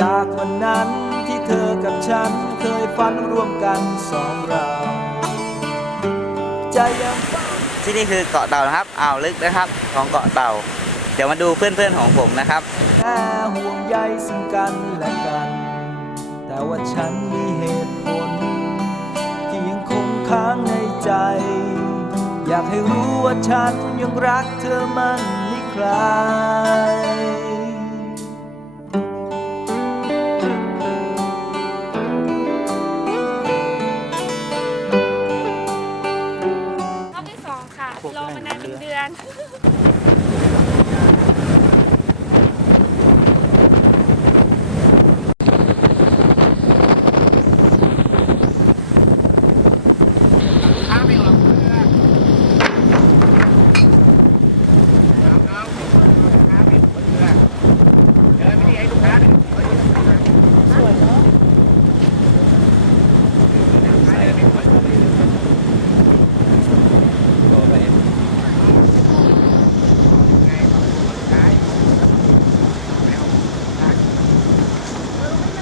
จากวันนั้นที่เธอกับฉันเคยฝันร่วมกันสองเราใจยังที่นี่คือเกาะเต่านะครับอ่าวลึกนะครับ ของเกาะเต่า เดี๋ยวมาดูเพื่อนๆของผมนะครับ แค่ห่วงใยซึ่งกันและกัน แต่ว่าฉันมีเหตุผล ที่ยังคงค้างในใจ อยากให้รู้ว่าฉันยังรักเธอมันไม่คลาย มานานเป็นเดือน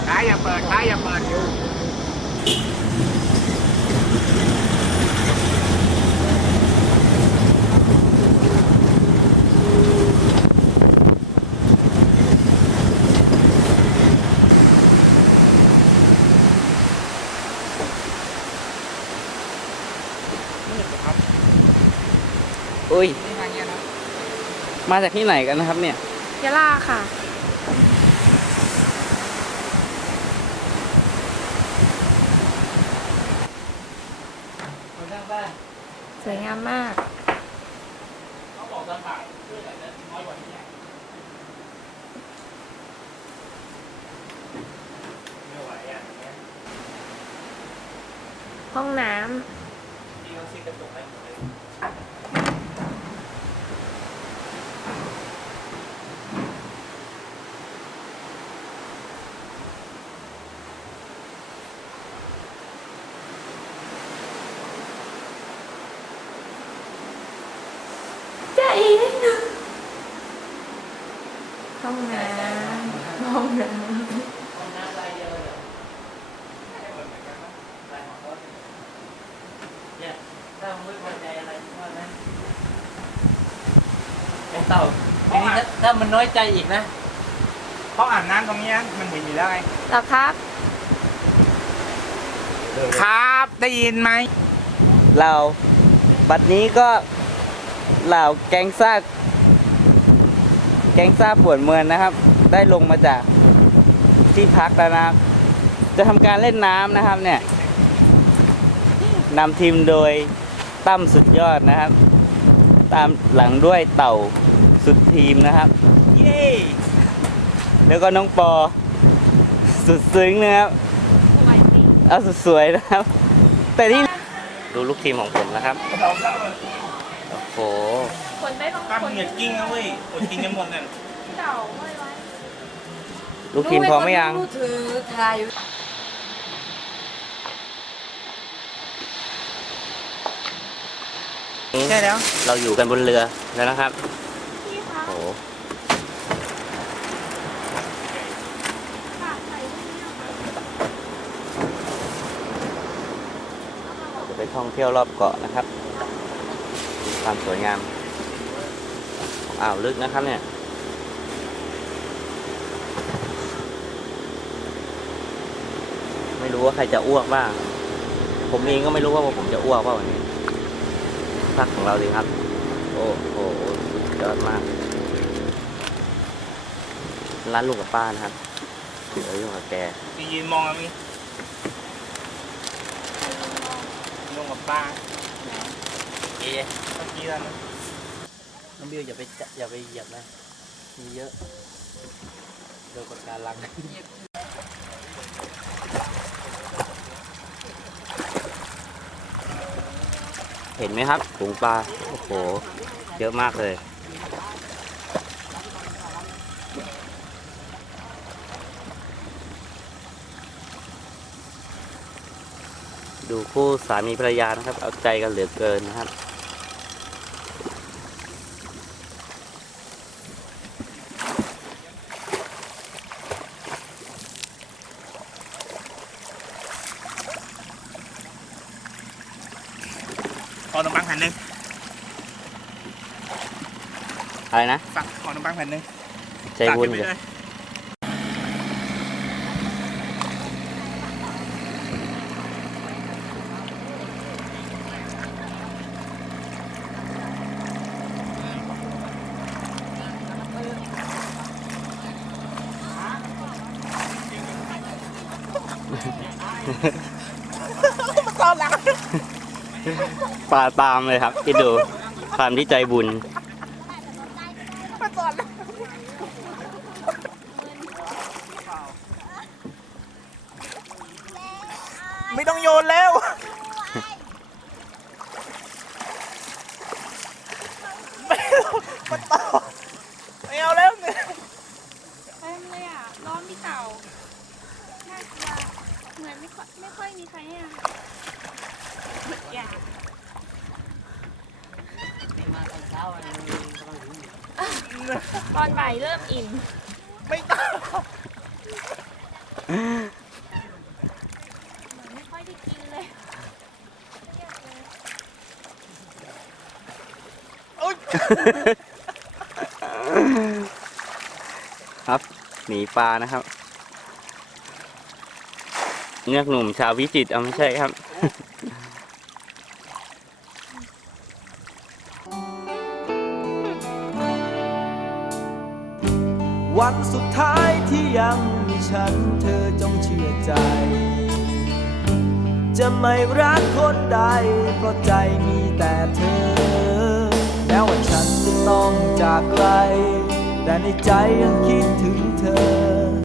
ท้ายอย่าเปิดท้ายอย่าเปิดอยู่ อุ้ยมาจากที่ไหนกันนะครับเนี่ย ยะลาค่ะสวยงามมากห้องน้ำ 生活を変えてくれる。 เต่าทีนี้ถ้าถ้ามันน้อยใจอีกนะเพราะอาบน้ำตรงเนี้ยมันเห็นอยู่แล้วไงเหรอครับ ครับ ได้ยินไหมเราบัดนี้ก็เหล่าแก๊งซากแก๊งซ่าปวดเมืองนะครับ ได้ลงมาจากที่พักแล้วนะครับ จะทำการเล่นน้ำนะครับเนี่ยนำทีมโดยตั้มสุดยอดนะครับ ตามหลังด้วยเต่า สุดทีมนะครับ เย้แล้วก็น้องปอ สุดซึ้งนะครับสวยจริงเอาสุดสวยนะครับ แต่ที่ดูลูกทีมของผมนะครับ โอ้โหคนได้ต้องตั้มคนเหงียดกิ้งนะเว้ยอดกินกันหมดเนี่ยเต่าไม่ไว้ลูกทีมพร้อมไหมยังถือถ่ายใช่แล้ว เราอยู่กันบนเรือแล้วนะครับ พี่คะ โอ้โห ฝากใส่ด้วยเนี่ย เราจะไป ท่องเที่ยวรอบเกาะนะครับความสวยงามของอ่าวลึกนะครับเนี่ยไม่รู้ว่าใครจะอ้วกบ้าง ผมเองก็ไม่รู้ว่าผมจะอ้วกเปล่าวันนี้พักของเราดีครับ โอ้โหสุดยอดมาก ร้านลุงกับป้านะครับเดี๋ยวยุ่งกับแกยืนมองอะไร ลงกับป้าเอ๊ะเมื่อกี้แล้วนะน้องบิวอย่าไปจะอย่าไปเหยียบนะมีเยอะโดนกดการลังเห็นไหมครับถุงปลา โอ้โห เยอะมากเลย ดูคู่สามีภรรยานะครับ เอาใจกันเหลือเกินนะครับ ขอขนมปังแผ่นหนึ่งอะไรนะ สั่ขอขนมปังแผ่นหนึ่งใช่งบุญเลย ก็บไว้ยด้วยปลาตามเลยครับคิดดูความที่ใจบุญไม่ต้องโยนแล้วไม่เอามันต่อไม่เอาแล้วเนี่ย เต็มเลยอะ ร้อนพี่เต่า น่ากลัว เหมือนไม่ค่อย ไม่ค่อยมีใครให้อาหารอย่าตอนบ่ายเริ่มอิ่ม ไม่ต่อเหมือนไม่ค่อยได้กินเลยอุ๊ยครับ หนีปลานะครับ เงือกหนุ่มชาววิจิตรเอาไม่ใช่ครับ วันสุดท้ายที่ยังมีฉันเธอจงเชื่อใจ จะไม่รักคนใด เพราะใจมีแต่เธอแม้ว่าฉันจะต้องจากไกล แต่ในใจยังคิดถึงเธอ